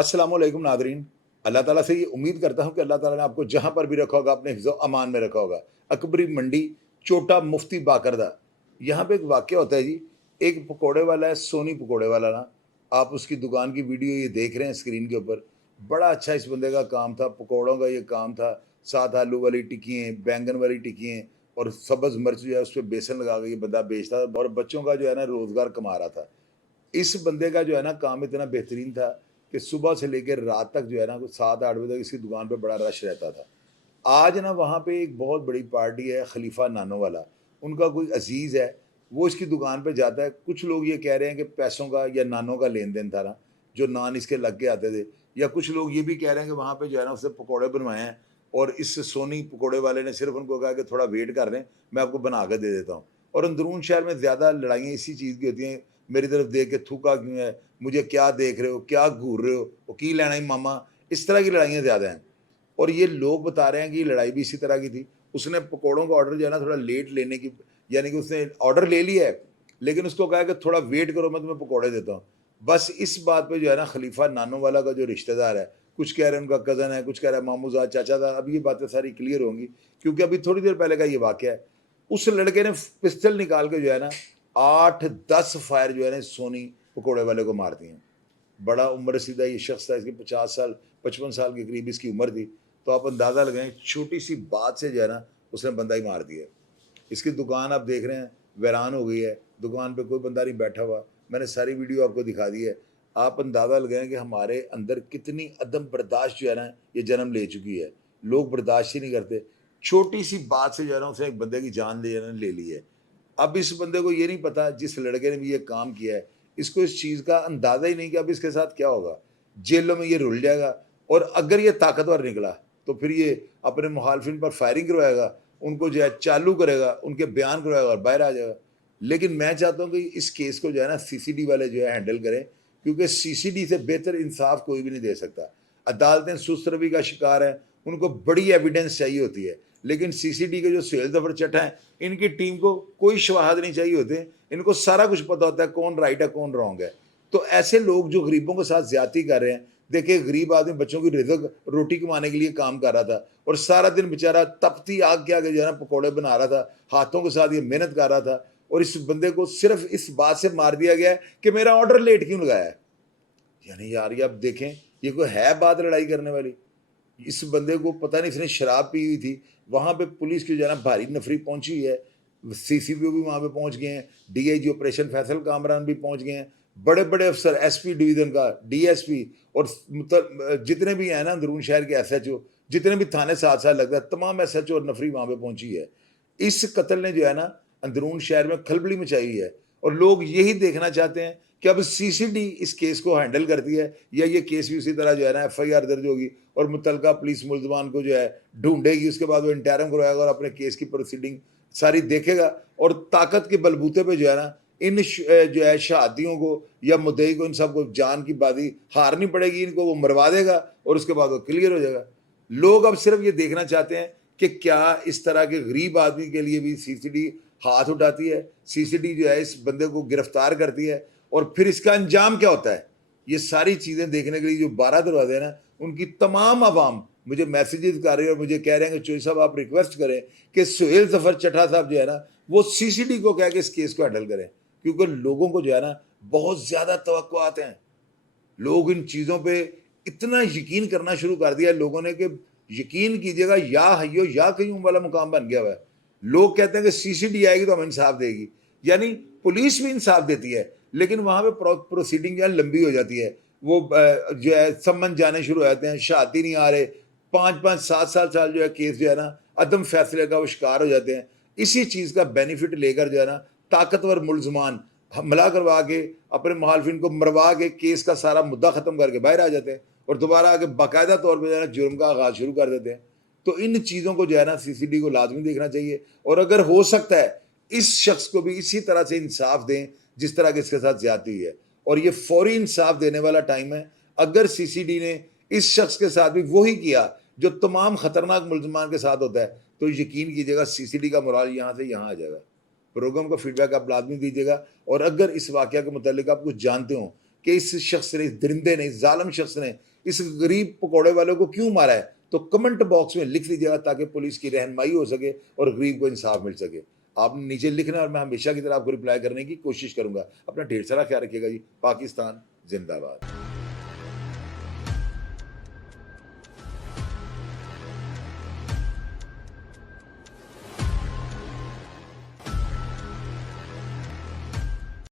अस्सलाम वालेकुम नादरीन। अल्लाह ताला से ये उम्मीद करता हूँ कि अल्लाह ताला ने आपको जहाँ पर भी रखा होगा अपने हिफ्ज़ अमान में रखा होगा। अकबरी मंडी, चोटा मुफ्ती बाकरदा, यहाँ पे एक वाक़या होता है जी। एक पकौड़े वाला है, सोनी पकौड़े वाला ना, आप उसकी दुकान की वीडियो ये देख रहे हैं स्क्रीन के ऊपर। बड़ा अच्छा इस बंदे का काम था, पकौड़ों का ये काम था। साथ आलू वाली टिक्कियाँ, बैंगन वाली टिक्कियाँ और सब्ज़ मिर्च जो है उस पे बेसन लगा के ये बंदा बेचता था और बच्चों का जो है ना रोज़गार कमा रहा था। इस बंदे का जो है ना काम इतना बेहतरीन था कि सुबह से लेकर रात तक जो है ना कुछ 7-8 बजे तक इसकी दुकान पे बड़ा रश रहता था। आज ना वहाँ पे एक बहुत बड़ी पार्टी है खलीफा नानो वाला, उनका कोई अज़ीज़ है, वो इसकी दुकान पे जाता है। कुछ लोग ये कह रहे हैं कि पैसों का या नानों का लेन-देन था ना, जो नान इसके लग के आते थे। या कुछ लोग ये भी कह रहे हैं कि वहाँ पे जो है ना उसने पकौड़े बनवाए हैं और इस सोनी पकौड़े वाले ने सिर्फ़ उनको कहा कि थोड़ा वेट कर लें, मैं आपको बना के दे देता हूँ। और अंदरून शहर में ज़्यादा लड़ाइयाँ इसी चीज़ की होती हैं, मेरी तरफ देख के थूका क्यों है? मुझे क्या देख रहे हो? क्या घूर रहे हो? वो की लेना ही मामा? इस तरह की लड़ाइयाँ ज़्यादा हैं। और ये लोग बता रहे हैं कि ये लड़ाई भी इसी तरह की थी। उसने पकौड़ों का ऑर्डर जो है ना थोड़ा लेट लेने की, यानी कि उसने ऑर्डर ले लिया है, लेकिन उसको कहा है कि थोड़ा वेट करो, मैं तुम्हें पकौड़े देता हूँ। बस इस बात पे जो है ना खलीफा नानो वाला का जो रिश्तेदार है, कुछ कह रहे हैं उनका कज़न है, कुछ कह रहा है मामूज़ाद चाचा था। अब ये बातें सारी क्लियर होंगी क्योंकि अभी थोड़ी देर पहले का ये वाक़या है। उस लड़के ने पिस्टल निकाल के जो है ना 8-10 फायर जो है ना सोनी पकौड़े वाले को मार दिए। बड़ा उम्र रसीदा ये शख्स था, इसकी 50 साल 55 साल के करीब इसकी उम्र थी। तो आप अंदाज़ा लगाएँ छोटी-सी बात से जो है ना उसने बंदा ही मार दिया। इसकी दुकान आप देख रहे हैं वीरान हो गई है, दुकान पे कोई बंदा नहीं बैठा हुआ। मैंने सारी वीडियो आपको दिखा दी है। आप अंदाज़ा लगाएँ कि हमारे अंदर कितनी अदम बर्दाश्त जो है ना ये जन्म ले चुकी है। लोग बर्दाश्त ही नहीं करते। छोटी-सी बात से जो है ना उसने एक बंदे की जान ले ली है। अब इस बंदे को ये नहीं पता जिस लड़के ने भी ये काम किया है, इसको इस चीज़ का अंदाज़ा ही नहीं कि अब इसके साथ क्या होगा। जेलों में ये रुल जाएगा और अगर ये ताकतवर निकला, तो फिर ये अपने मुखालफिन पर फायरिंग करवाएगा, उनको जो है चालू करेगा, उनके बयान करवाएगा और बाहर आ जाएगा। लेकिन मैं चाहता हूँ कि इस केस को जो है ना सीसीडी वाले जो है हैंडल करें, क्योंकि सीसीडी से बेहतर इंसाफ कोई भी नहीं दे सकता। अदालतें सुस्त रवि का शिकार हैं, उनको बड़ी एविडेंस चाहिए होती है। लेकिन सीसीडी के जो सुहेल ज़फ़र चट्टा हैं, इनकी टीम को कोई शवाहद नहीं चाहिए होते, इनको सारा कुछ पता होता है कौन राइट है, कौन रॉन्ग है। तो ऐसे लोग जो गरीबों के साथ ज़्यादती कर रहे हैं, देखिए गरीब आदमी बच्चों की रिज़्क रोटी कमाने के लिए काम कर रहा था और सारा दिन बेचारा तपती आग के आगे जो है ना पकौड़े बना रहा था, हाथों के साथ ये मेहनत कर रहा था और इस बंदे को सिर्फ़ इस बात से मार दिया गया है कि मेरा ऑर्डर लेट क्यों लगाया है? यानी यार ये आप देखें, ये कोई है बात लड़ाई करने वाली? इस बंदे को पता नहीं इसने शराब पी हुई थी। वहाँ पे पुलिस की जो है ना भारी नफरी पहुँची हुई है। सीसीपीओ भी वहाँ पे पहुँच गए हैं, डीआईजी ऑपरेशन फैसल कामरान भी पहुँच गए हैं। बड़े-बड़े अफ़सर एसपी डिवीज़न का, डीएसपी और जितने भी हैं ना अंदरून शहर के एसएचओ, जितने भी थाने साथ-साथ लगता है, तमाम एसएचओ और नफरी वहाँ पे पहुँची है। इस कत्ल ने जो है ना अंदरून शहर में खलबली मचाई हुई है और लोग यही देखना चाहते हैं कि अब सीसीडी इस केस को हैंडल करती है या ये केस भी उसी तरह जो है ना एफआईआर दर्ज होगी और मुतलका पुलिस मुलजमान को जो है ढूंढेगी, उसके बाद वो इंटरम करवाएगा और अपने केस की प्रोसीडिंग सारी देखेगा और ताकत के बलबूते पे जो है ना जो है शहादियों को या मुद्दई को इन सबको जान की बाजी हारनी पड़ेगी, इनको वो मरवा देगा और उसके बाद वो क्लियर हो जाएगा। लोग अब सिर्फ ये देखना चाहते हैं कि क्या इस तरह के गरीब आदमी के लिए भी सीसीडी हाथ उठाती है, सीसीडी जो है इस बंदे को गिरफ्तार करती है और फिर इसका अंजाम क्या होता है। ये सारी चीज़ें देखने के लिए जो 12 दरवाजे हैं ना, उनकी तमाम आवाम मुझे मैसेजेस कर रही है और मुझे कह रहे हैं कि चोई साहब आप रिक्वेस्ट करें कि सुहेल ज़फ़र चड्ढा साहब जो है ना, वो सीसीडी को कह के इस केस को हैंडल करें, क्योंकि लोगों को जो है ना बहुत ज़्यादा तवक्कुआत हैं। लोग इन चीज़ों पे इतना यकीन करना शुरू कर दिया है लोगों ने कि यकीन कीजिएगा या हय्यो या कय्यूम वाला मुकाम बन गया हुआ है। लोग कहते हैं कि सीसीडी आएगी तो हमें इंसाफ देगी, यानी पुलिस भी इंसाफ देती है, लेकिन वहाँ पे प्रोसीडिंग जो है लंबी हो जाती है। वो जो है समन जाने शुरू हो जाते हैं, शहादती नहीं आ रहे, 5-5 7-7 साल जो है केस जो है ना अदम फैसले का वो शिकार हो जाते हैं। इसी चीज़ का बेनिफिट लेकर जो है ना ताकतवर मुलजमान हमला करवा के अपने मुखालफिन को मरवा के केस का सारा मुद्दा ख़त्म करके बाहर आ जाते हैं और दोबारा आके बाकायदा तौर पर जो है ना जुर्म का आगाज़ शुरू कर देते हैं। तो इन चीज़ों को जो है ना सीसीडी को लाजमी देखना चाहिए और अगर हो सकता है इस शख्स को भी इसी तरह से इंसाफ दें जिस तरह के इसके साथ ज्यादती है और ये फौरी इंसाफ देने वाला टाइम है। अगर सीसीडी ने इस शख्स के साथ भी वही किया जो तमाम खतरनाक मुलजमान के साथ होता है, तो यकीन कीजिएगा सीसीडी का मोराल यहाँ से यहाँ आ जाएगा। प्रोग्राम का फीडबैक आप लाजमी दीजिएगा और अगर इस वाक़या के मुतालिक आप कुछ जानते हो कि इस शख्स ने, इस दरिंदे ने, इस ज़ालिम शख्स ने اس غریب پکوڑے والوں کو کیوں مارا ہے تو کمنٹ باکس میں لکھ دیجیے گا تاکہ پولیس کی رہنمائی ہو سکے اور غریب کو انصاف مل سکے. آپ نے نیچے لکھنا اور میں ہمیشہ کی طرح آپ کو رپلائی کرنے کی کوشش کروں گا. اپنا ڈھیر سارا خیال رکھیے گا جی. پاکستان زندہ باد.